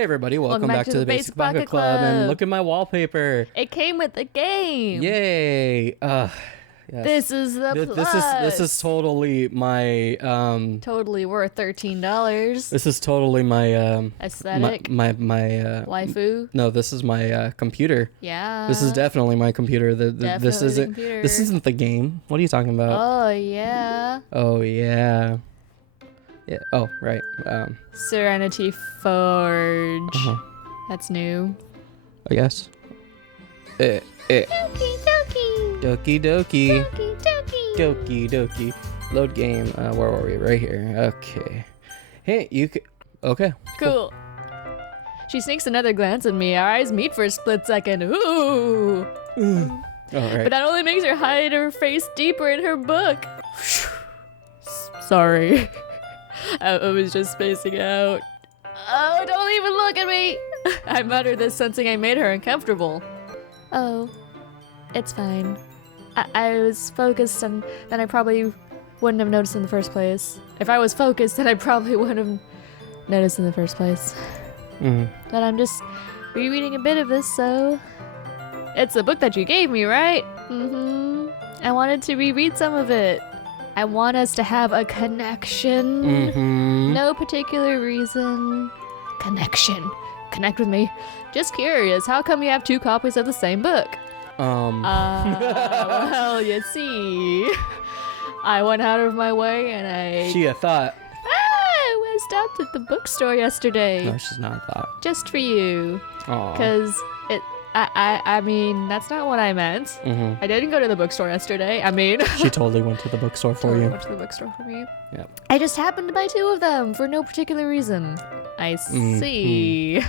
Hey everybody, welcome back to the Basic Baka Club, and look at my wallpaper. It came with the game. Yay! Yes. This is the plus. This is totally my totally worth $13. This is totally my Aesthetic. my waifu. No, this is my computer. Yeah. This is definitely my computer. This isn't the game. What are you talking about? Oh yeah. Oh yeah. Yeah. Oh right. Serenity Forge. That's new. I guess. Doki doki. Doki doki. Doki doki. Doki doki. Load game. Where were we? Right here. Okay. Hey, you could. Okay. Cool. She sneaks another glance at me. Our eyes meet for a split second. Ooh. All right. But that only makes her hide her face deeper in her book. Sorry. I was just spacing out. Oh, don't even look at me! I muttered this, sensing I made her uncomfortable. Oh, it's fine. I was focused, and then I probably wouldn't have noticed in the first place. If I was focused, then I probably wouldn't have noticed in the first place. But I'm just rereading a bit of this, so... It's the book that you gave me, right? I wanted to reread some of it. I want us to have a connection. No particular reason. Connection. Connect with me. Just curious, how come you have two copies of the same book? Well, you see, I went out of my way and I... She a thought. I stopped at the bookstore yesterday. No, she's not a thought. Just for you. Aw. Because I mean, that's not what I meant. I didn't go to the bookstore yesterday. I mean... She totally went to the bookstore for you. Went to the bookstore for me. Yeah. I just happened to buy two of them for no particular reason. I see.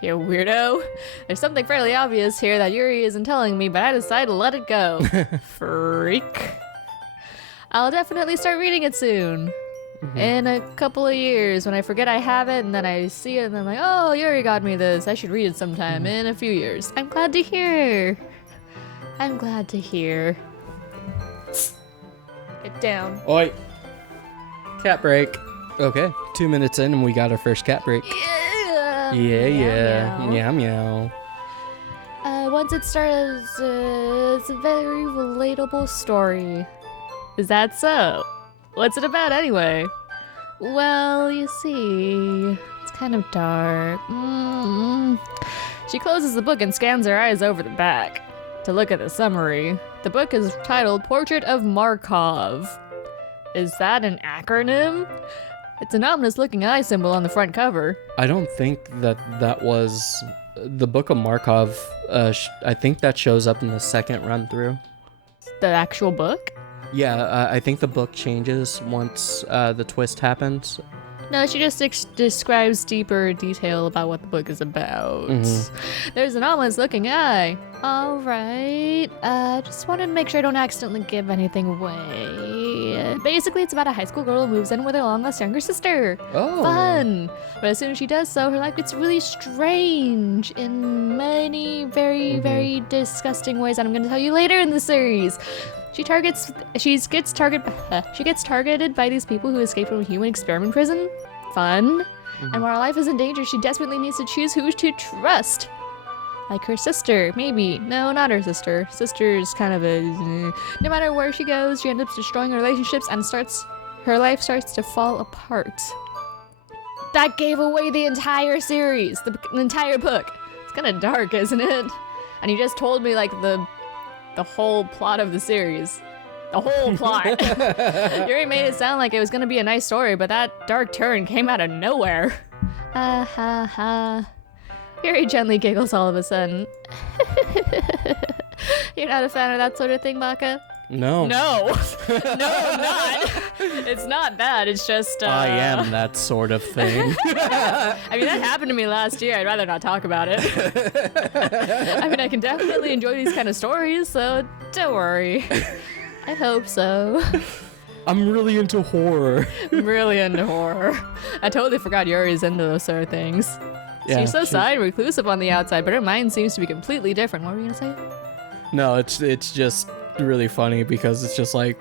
You weirdo. There's something fairly obvious here that Yuri isn't telling me, but I decided to let it go. Freak. I'll definitely start reading it soon. In a couple of years, when I forget I have it, and then I see it, and I'm like, oh, Yuri got me this. I should read it sometime in a few years. I'm glad to hear. I'm glad to hear. Get down. Oi. Cat break. Okay, 2 minutes in, and we got our first cat break. Yeah. Yeah. Meow meow. Once it started, it's a very relatable story. Is that so? What's it about anyway? Well, you see, it's kind of dark. She closes the book and scans her eyes over the back to look at the summary. The book is titled Portrait of Markov. Is that an acronym? It's an ominous-looking eye symbol on the front cover. I don't think that was the Book of Markov. I think that shows up in the second run-through. The actual book? Yeah, I think the book changes once the twist happens. No, she just describes deeper detail about what the book is about. There's an ominous-looking eye. All right. Just wanted to make sure I don't accidentally give anything away. Basically, it's about a high school girl who moves in with her long-lost younger sister. Oh. Fun. But as soon as she does so, her life gets really strange in many very, very disgusting ways that I'm going to tell you later in the series. She gets targeted by these people who escaped from a human experiment prison. Fun. And while her life is in danger, she desperately needs to choose who to trust. Like her sister, maybe. No, not her sister. Sister's kind of a... No matter where she goes, she ends up destroying her relationships and her life starts to fall apart. That gave away the entire series, the entire book. It's kind of dark, isn't it? And you just told me, like, the whole plot of the series. The whole plot. Yuri made it sound like it was gonna be a nice story, but that dark turn came out of nowhere. Ha ha ha. Yuri gently giggles all of a sudden. You're not a fan of that sort of thing, Baka? No. No, I'm not. It's not that. It's just. I am that sort of thing. I mean, that happened to me last year. I'd rather not talk about it. I mean, I can definitely enjoy these kind of stories, so don't worry. I hope so. I'm really into horror. I'm really into horror. I totally forgot Yuri's into those sort of things. Yeah, She's so silent, reclusive on the outside, but her mind seems to be completely different. What were you gonna say? No, it's just really funny because it's just like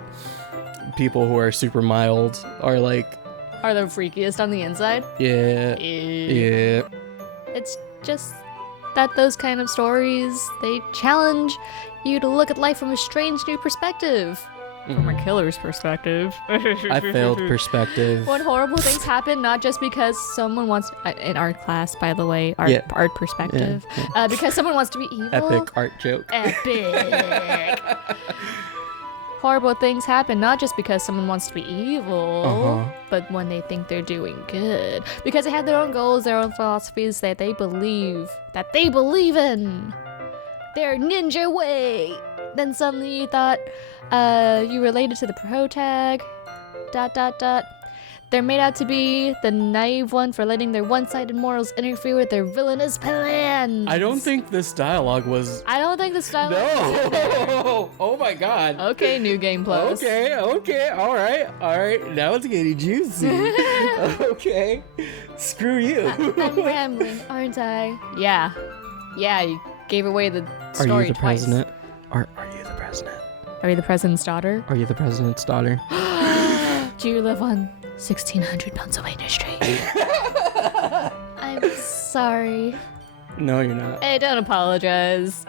people who are super mild are like Are the freakiest on the inside? yeah. It's just that those kind of stories, they challenge you to look at life from a strange new perspective. From a killer's perspective. I failed perspective. When horrible things happen, not just because someone wants in art class, by the way, art perspective, because someone wants to be evil. Epic art joke. Epic. Horrible things happen not just because someone wants to be evil, but when they think they're doing good, because they have their own goals, their own philosophies that they believe in, their ninja way. Then suddenly you thought you related to the protag. ... They're made out to be the naive one for letting their one-sided morals interfere with their villainous plans. I don't think this dialogue was... No! Oh my god. Okay, New Game Plus. Okay, alright. Now it's getting juicy. Okay. Screw you. I'm rambling, aren't I? Yeah, you gave away the story twice. Are you the president? Are you the president? Are you the president's daughter? Are you the president's daughter? Do you live on 1600 Pennsylvania Street? I'm sorry. No, you're not. Hey, don't apologize.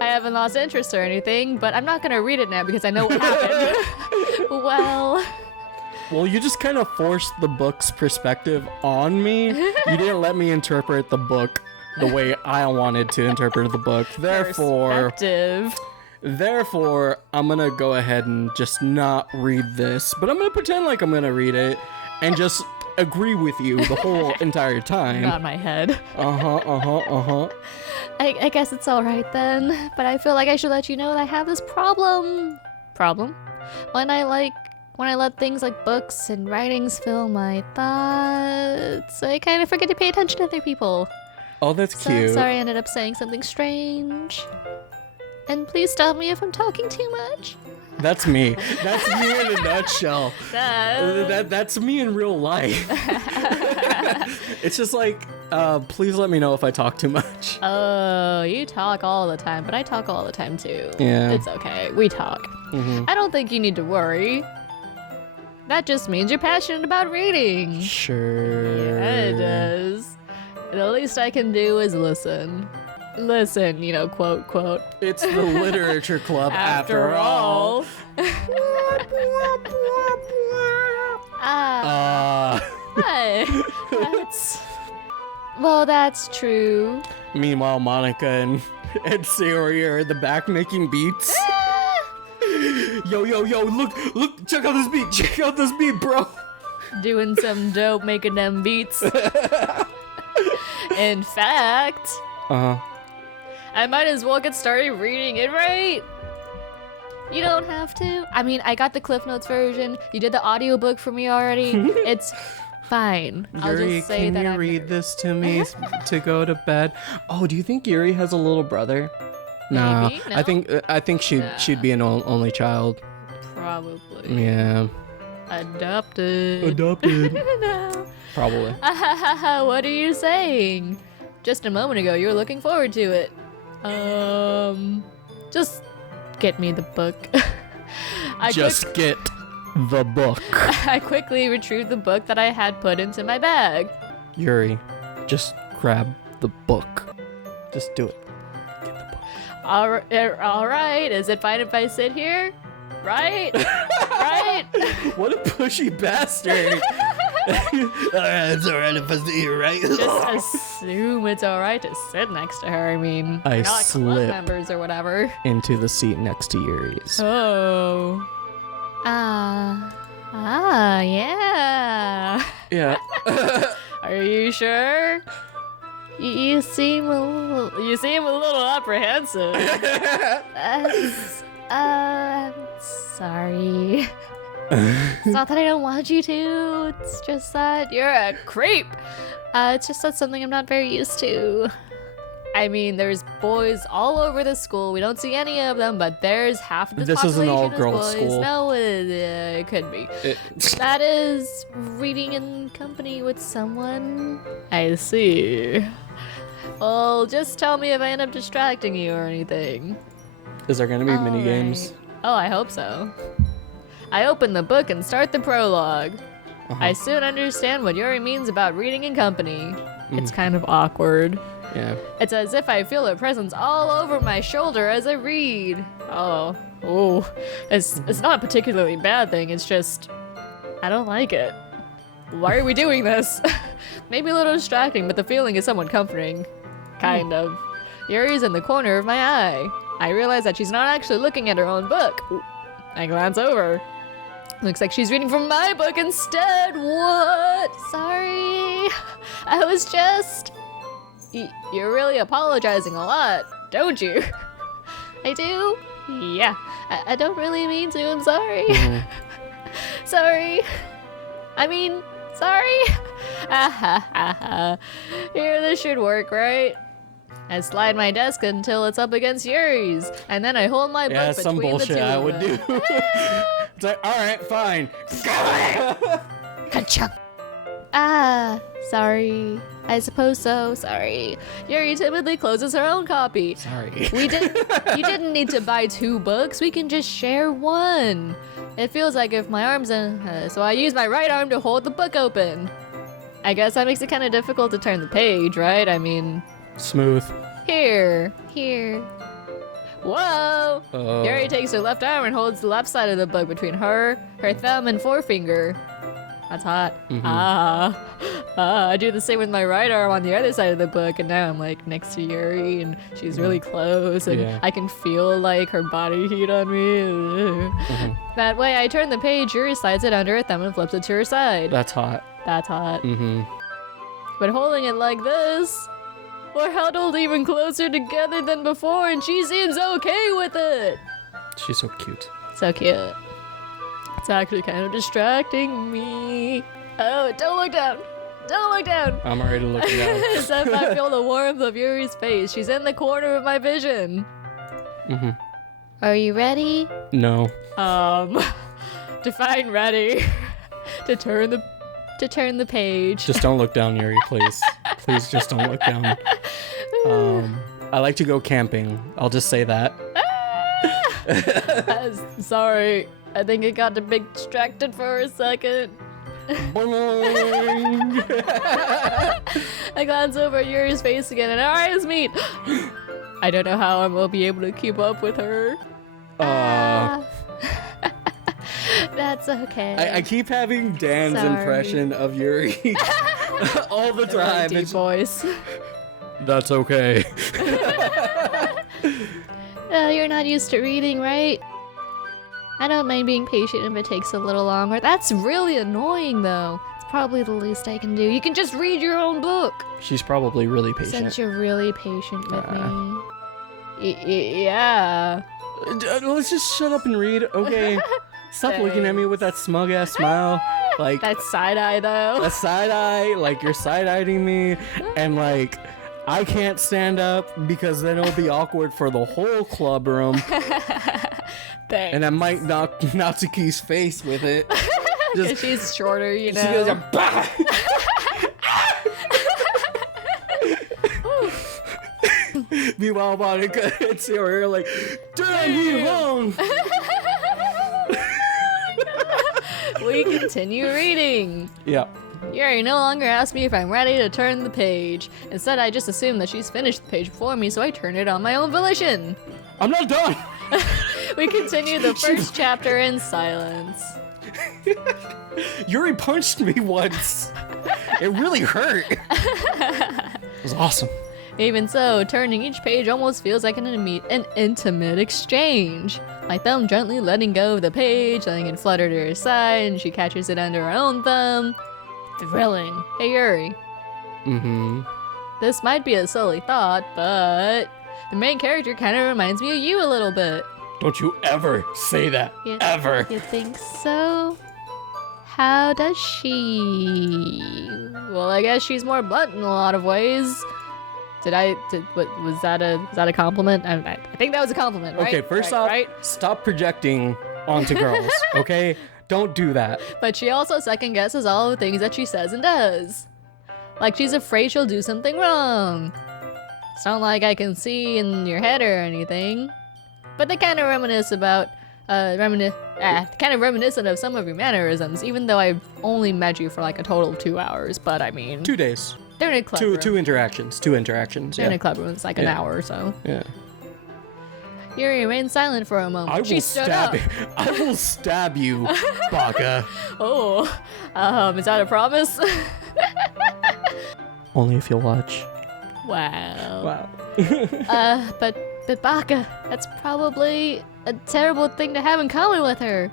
I haven't lost interest or anything, but I'm not gonna read it now because I know what happened. Well, you just kind of forced the book's perspective on me. You didn't let me interpret the book the way I wanted to interpret the book. Therefore, I'm gonna go ahead and just not read this, but I'm gonna pretend like I'm gonna read it and just agree with you the whole entire time. Not my head. I I guess it's alright then, but I feel like I should let you know that I have this problem. When I let things like books and writings fill my thoughts, I kind of forget to pay attention to other people. Oh, that's cute. I'm sorry I ended up saying something strange. And please stop me if I'm talking too much. That's me. That's me in a nutshell. That's me in real life. It's just like, please let me know if I talk too much. Oh, you talk all the time, but I talk all the time too. Yeah. It's okay. We talk. I don't think you need to worry. That just means you're passionate about reading. Sure. Yeah, it does. The least I can do is listen. Listen, quote. It's the literature club after all. That's true. Meanwhile, Monika and Sayori are in the back making beats. Yo, look, check out this beat, bro. Doing some dope, making them beats. In fact, I might as well get started reading it, right? You don't have to. I mean, I got the Cliff Notes version. You did the audiobook for me already. It's fine. I'll just say that. Can you read this to me to go to bed? Oh, do you think Yuri has a little brother? Maybe? No. I think she'd be an only child. Probably. Yeah. Adopted. No. Probably. What are you saying? Just a moment ago, you were looking forward to it. Just get me the book. Get the book. I quickly retrieved the book that I had put into my bag. Yuri, just grab the book. Just do it. Get the book. All right. Is it fine if I sit here? Right? Right? What a pushy bastard. It's alright if I sit here, right? Just assume it's alright to sit next to her. I mean, I we're not like club slip members or whatever. into the seat next to Yuri's. Oh. Yeah. Yeah. Are you sure? You seem a little apprehensive. I'm sorry. It's not that I don't want you to. It's just that you're a creep. It's just that's something I'm not very used to. I mean, there's boys all over the school. We don't see any of them, but there's half of This is an all-girls school. No, it could be. That is reading in company with someone. I see. Well, just tell me if I end up distracting you or anything. Is there gonna be mini games? Oh, I hope so. I open the book and start the prologue. I soon understand what Yuri means about reading in company. It's kind of awkward. Yeah. It's as if I feel a presence all over my shoulder as I read. Oh. It's not a particularly bad thing, it's just, I don't like it. Why are we doing this? Maybe a little distracting, but the feeling is somewhat comforting. Kind of. Yuri's in the corner of my eye. I realize that she's not actually looking at her own book. I glance over. Looks like she's reading from my book instead. What? Sorry. I was just... You're really apologizing a lot, don't you? I do? Yeah. I don't really mean to. I'm sorry. Sorry. I mean, sorry. Here, this should work, right? I slide my desk until it's up against Yuri's, and then I hold my book some between the bullshit two I of would them. do. It's like, all right, fine. Sorry. I suppose so. Sorry. Yuri timidly closes her own copy. Sorry. You didn't need to buy 2 books. We can just share one. It feels like if my arm's in, so I use my right arm to hold the book open. I guess that makes it kind of difficult to turn the page, right? I mean... Smooth. Here. Whoa! Yuri takes her left arm and holds the left side of the book between her thumb and forefinger. That's hot. I do the same with my right arm on the other side of the book, and now I'm like next to Yuri, and she's really close, and I can feel like her body heat on me. That way, I turn the page, Yuri slides it under her thumb and flips it to her side. That's hot. That's hot. But holding it like this, we're huddled even closer together than before, and she seems okay with it. She's so cute. So cute. It's actually kind of distracting me. Oh, don't look down. Don't look down. I'm already looking down. As if I feel the warmth of Yuri's face. She's in the corner of my vision. Are you ready? No. Define ready. to turn the page. Just don't look down, Yuri, please. Please just don't look down. I like to go camping. I'll just say that. Sorry. I think I got a bit distracted for a second. I glance over at Yuri's face again and our eyes meet. I don't know how I will be able to keep up with her. That's okay. I keep having Dan's impression of Yuri all the time. Deep voice. That's okay. You're not used to reading, right? I don't mind being patient if it takes a little longer. That's really annoying, though. It's probably the least I can do. You can just read your own book. She's probably really patient. Since you're really patient with me. Yeah. Let's just shut up and read, okay? Stop looking at me with that smug-ass smile. Like that side-eye, though. A side-eye, like you're side-eyeing me, and like... I can't stand up because then it'll be awkward for the whole club room. Thanks. And I might knock Natsuki's face with it. Because she's shorter, you know. She goes, bah! Meanwhile, Monika and Sayori are like, damn you home! We continue reading. Yeah. Yuri no longer asks me if I'm ready to turn the page. Instead, I just assume that she's finished the page before me, so I turn it on my own volition. I'm not done! We continue the first chapter in silence. Yuri punched me once. It really hurt. It was awesome. Even so, turning each page almost feels like an intimate exchange. My thumb gently letting go of the page, letting it flutter to her side, and she catches it under her own thumb. Thrilling. Hey, Yuri. This might be a silly thought, but the main character kind of reminds me of you a little bit. Don't you ever say that. Ever. You think so? How does she? Well, I guess she's more blunt in a lot of ways. Was that a compliment? I think that was a compliment, right? Okay, first off, stop projecting onto girls, okay? Don't do that. But she also second guesses all the things that she says and does. Like she's afraid she'll do something wrong. It's not like I can see in your head or anything. But they kind of reminiscent of some of your mannerisms, even though I've only met you for like a total of 2 hours, but I mean... 2 days. They're in a club room. Two interactions. They're in a club room. It's like an hour or so. Yeah. Yuri remained silent for a moment. She stood up. I will stab you, Baka. Oh, is that a promise? Only if you'll watch. Wow. But Baka, that's probably a terrible thing to have in common with her.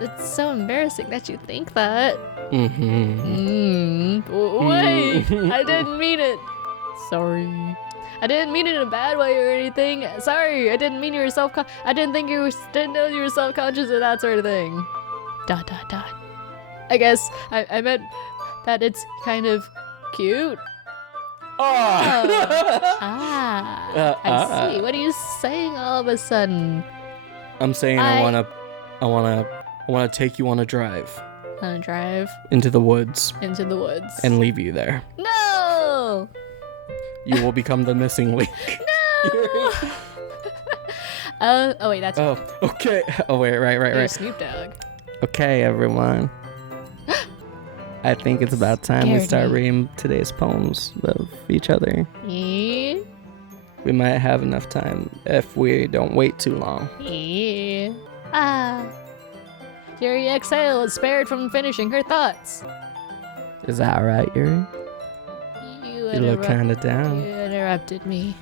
It's so embarrassing that you think that. Wait, I didn't mean it. Sorry. I didn't mean it in a bad way or anything. Sorry, I didn't mean you were I didn't know you were self-conscious or that sort of thing. ... I guess I meant that it's kind of cute. I see. What are you saying all of a sudden? I'm saying I wanna take you on a drive. On a drive? Into the woods. And leave you there. No! You will become the missing link. No! Oh wait, that's... Oh, okay. Oh wait, right. Snoop Dogg. Okay, everyone. I think it's about time we start reading today's poems of each other. Yeah. We might have enough time if we don't wait too long. Yeah. Yuri exhaled, spared from finishing her thoughts. Is that right, Yuri? You look kind of down. You interrupted me.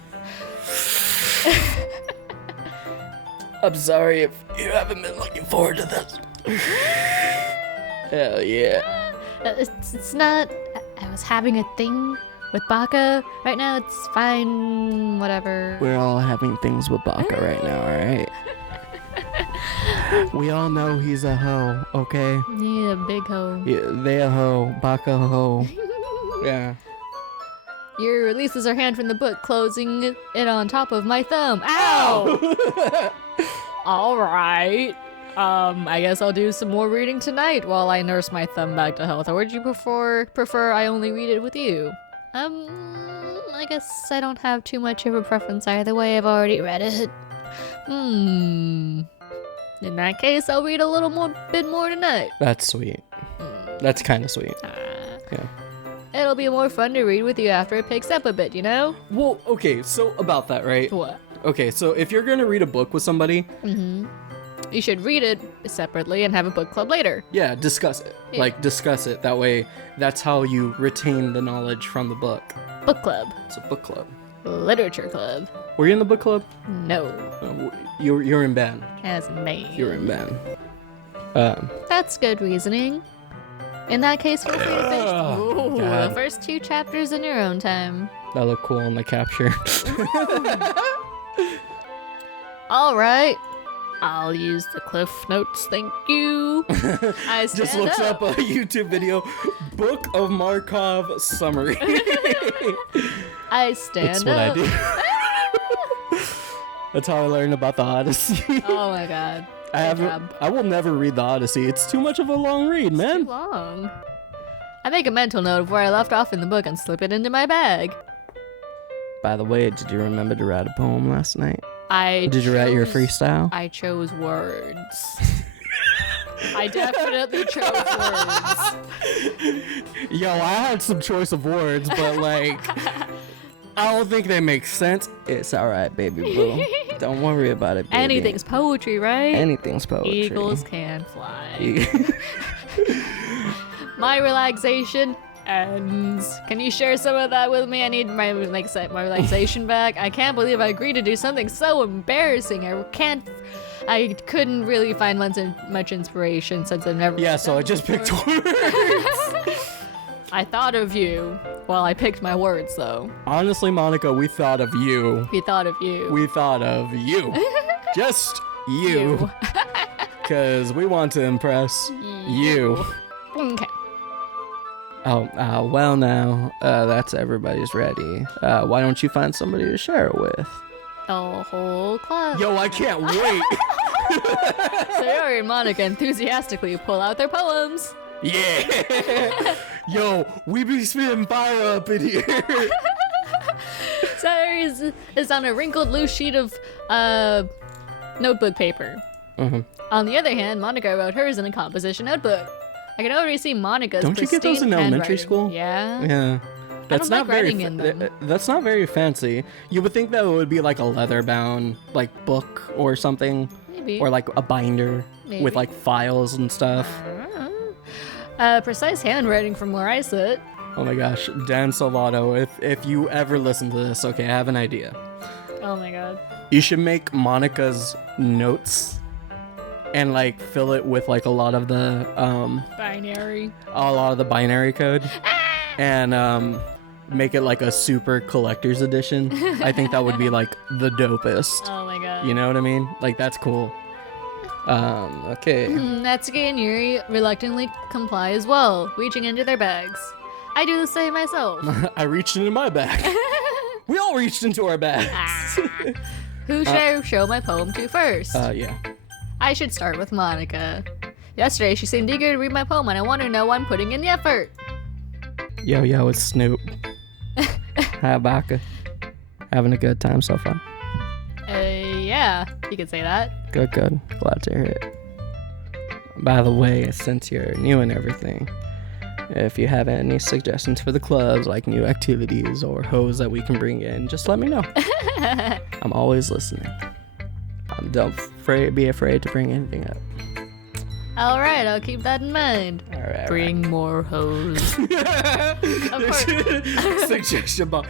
I'm sorry if you haven't been looking forward to this. Hell yeah. It's not... I was having a thing with Baka. Right now, it's fine. Whatever. We're all having things with Baka right now, alright? We all know he's a hoe, okay? Yeah, big hoe. Yeah, they a hoe. Baka a hoe. Yeah. Yuri releases her hand from the book, closing it on top of my thumb. Ow! Alright. I guess I'll do some more reading tonight while I nurse my thumb back to health. Or would you prefer I only read it with you? I guess I don't have too much of a preference either way. I've already read it. In that case, I'll read a bit more tonight. That's sweet. That's kind of sweet. Yeah. It'll be more fun to read with you after it picks up a bit, you know? Well, okay, so about that, right? What? Okay, so if you're gonna read a book with somebody... You should read it separately and have a book club later. Yeah, discuss it. Yeah. Like, discuss it. That way, that's how you retain the knowledge from the book. Book club. It's a book club. Literature club. Were you in the book club? No. You're in band. As a name. You're in band. That's good reasoning. In that case, feel free to finish the first 2 chapters in your own time. That looked cool on the capture. All right. I'll use the cliff notes, thank you. I stand Just looks up a YouTube video, Book of Markov summary. I stand up. That's what I do. That's how I learned about the Odyssey. Oh my god. I will never read the Odyssey. It's too much of a long read, man. Too long. I make a mental note of where I left off in the book and slip it into my bag. By the way, did you remember to write a poem last night? Did you write your freestyle? I chose words. I definitely chose words. Yo, I had some choice of words, but like, I don't think they make sense. It's alright, baby boo. Don't worry about it, baby. Anything's poetry, right? Anything's poetry. Eagles can fly. My relaxation ends. Can you share some of that with me? I need my relaxation back. I can't believe I agreed to do something so embarrassing. I couldn't really find much inspiration since I've never... Yeah, so I just picked words. I thought of you. Well, I picked my words, though. Honestly, Monica, we thought of you. We thought of you. We thought of you. Just you. Because we want to impress you. Okay. Oh, well now, that's everybody's ready. Why don't you find somebody to share it with? The whole club. Yo, I can't wait! Sayori and Monika enthusiastically pull out their poems. Yeah! Yo, we be spitting fire up in here! Sayori is on a wrinkled loose sheet of notebook paper. On the other hand, Monika wrote hers in a composition notebook. I can already see Monica's Don't you get those in elementary school? Yeah. Yeah. That's I don't not like very. writing in them. That's not very fancy. You would think that it would be like a leather-bound like book or something, Maybe. or like a binder Maybe. with like files and stuff. Precise handwriting from where I sit. Oh my gosh, Dan Salvato, if you ever listen to this, okay, I have an idea. Oh my god. You should make Monica's notes and like fill it with like a lot of the binary code and make it like a super collector's edition. I think that would be like the dopest. Oh my god. You know what I mean? Like that's cool. Okay. Natsuki and Yuri reluctantly comply as well, reaching into their bags. I do the same myself. I reached into my bag. We all reached into our bags. Who should I show my poem to first? Yeah. I should start with Monika. Yesterday, she seemed eager to read my poem, and I want to know why I'm putting in the effort. Yo, it's Snoop. Hi, Baka. Having a good time so far? Yeah, you could say that. Good. Glad to hear it. By the way, since you're new and everything, if you have any suggestions for the clubs, like new activities or hoes that we can bring in, just let me know. I'm always listening. Don't be afraid to bring anything up. Alright, I'll keep that in mind. Alright. Bring more hoes. Of course. Suggestion about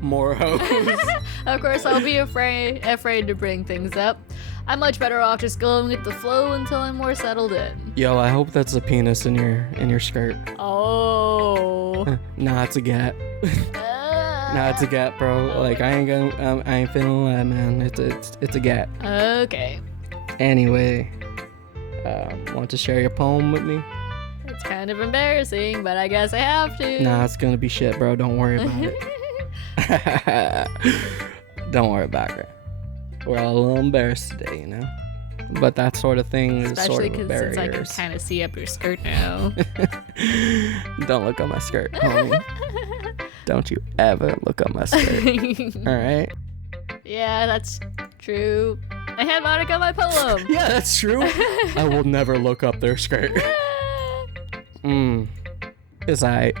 more hoes. Of course, I'll be afraid to bring things up. I'm much better off just going with the flow until I'm more settled in. Yo, I hope that's a penis in your skirt. Oh. Nah, it's a gat. Nah, it's a gat, bro. Like I ain't feeling that, man. It's a gat. Okay. Anyway, want to share your poem with me? It's kind of embarrassing, but I guess I have to. Nah, it's gonna be shit, bro. Don't worry about it. Don't worry about it. We're all a little embarrassed today, you know? But that sort of thing is sort Especially of a because barrier. since I can kind of see up your skirt now. Don't look at my skirt, homie. Don't you ever look at my skirt. Alright? Yeah, that's true. I had Monika my poem. Yeah, that's true. I will never look up their skirt. It's I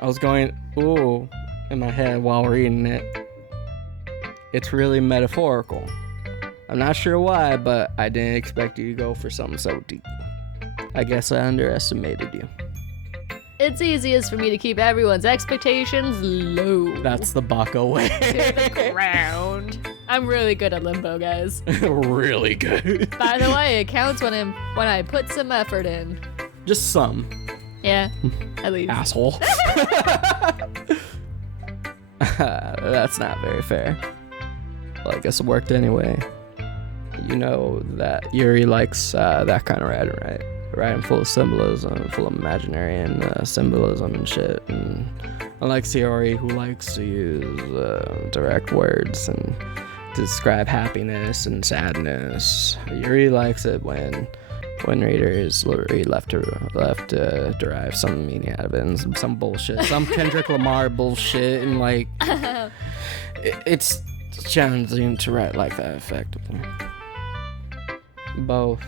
was going, ooh, in my head while reading it. It's really metaphorical. I'm not sure why, but I didn't expect you to go for something so deep. I guess I underestimated you. It's easiest for me to keep everyone's expectations low. That's the Baka way. To the ground. I'm really good at limbo, guys. Really good. By the way, it counts when I put some effort in. Just some. Yeah, at least. Asshole. That's not very fair. Well, I guess it worked anyway. You know that Yuri likes that kind of writing, right? Writing full of symbolism, full of imaginary and symbolism and shit. And unlike Sayori, who likes to use direct words and describe happiness and sadness, Yuri likes it when readers read left to derive some meaning out of it and some bullshit, some Kendrick Lamar bullshit, and like it's challenging to write like that effectively. Both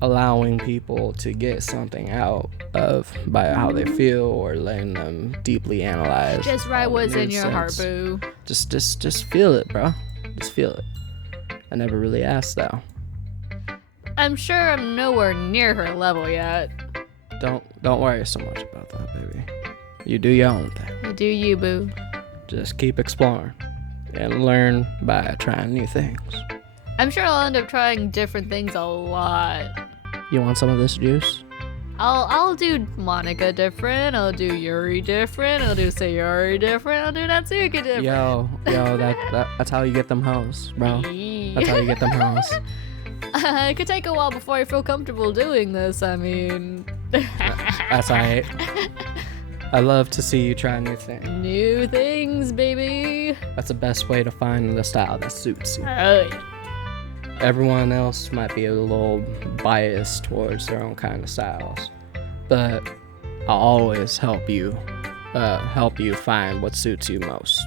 allowing people to get something out of by how they feel or letting them deeply analyze. Just write what's in your heart, sense. boo. Just feel it, bro. Just feel it. I never really asked though. I'm sure I'm nowhere near her level yet. Don't worry so much about that, baby. You do your own thing. You do you, boo. Just keep exploring and learn by trying new things. I'm sure I'll end up trying different things a lot. You want some of this juice? I'll do Monika different, I'll do Yuri different, I'll do Sayori different, I'll do Natsuki different. Yo, that's how you get them hoes, bro. That's how you get them hoes. It could take a while before I feel comfortable doing this, I mean... That's alright. I love to see you try new things. New things, baby. That's the best way to find the style that suits you. Oh, yeah. Everyone else might be a little biased towards their own kind of styles, but I'll always help you find what suits you most.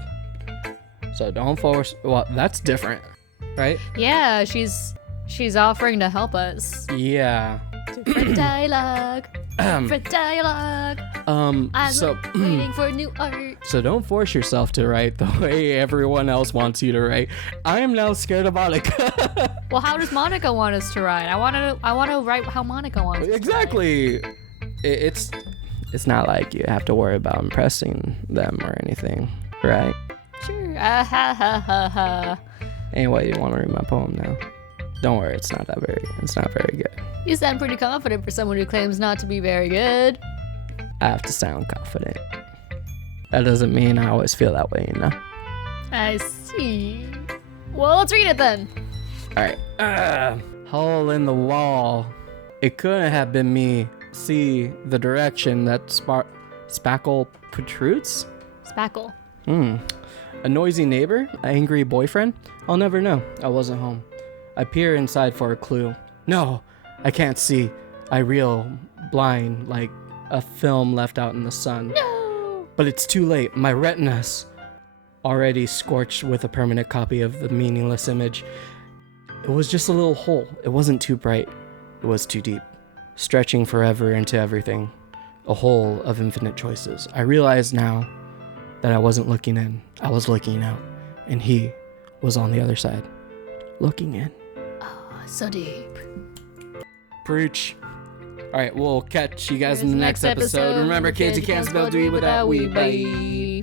So don't force. Well, that's different, right? Yeah, she's offering to help us. Yeah. For dialogue. For dialogue. I'm waiting for new art. So don't force yourself to write the way everyone else wants you to write. I am now scared of Monika. Well, how does Monika want us to write? I want to write how Monika wants us to Exactly. It's not like you have to worry about impressing them or anything, right? Sure. Ha ha ha ha. Anyway, you want to read my poem now? Don't worry, it's not very good. You sound pretty confident for someone who claims not to be very good. I have to sound confident. That doesn't mean I always feel that way, you know? I see. Well, let's read it then. Alright. Hole in the wall. It couldn't have been me. See the direction that spackle protrudes? Spackle. A noisy neighbor? An angry boyfriend? I'll never know. I wasn't home. I peer inside for a clue. No, I can't see. I reel blind like a film left out in the sun. No! But it's too late. My retina's already scorched with a permanent copy of the meaningless image. It was just a little hole. It wasn't too bright. It was too deep, stretching forever into everything. A hole of infinite choices. I realize now that I wasn't looking in. I was looking out. And he was on the other side, looking in. Oh, so deep. Preach. All right, we'll catch you guys in the next episode. Remember, kids, you can't spell D without we. Bye.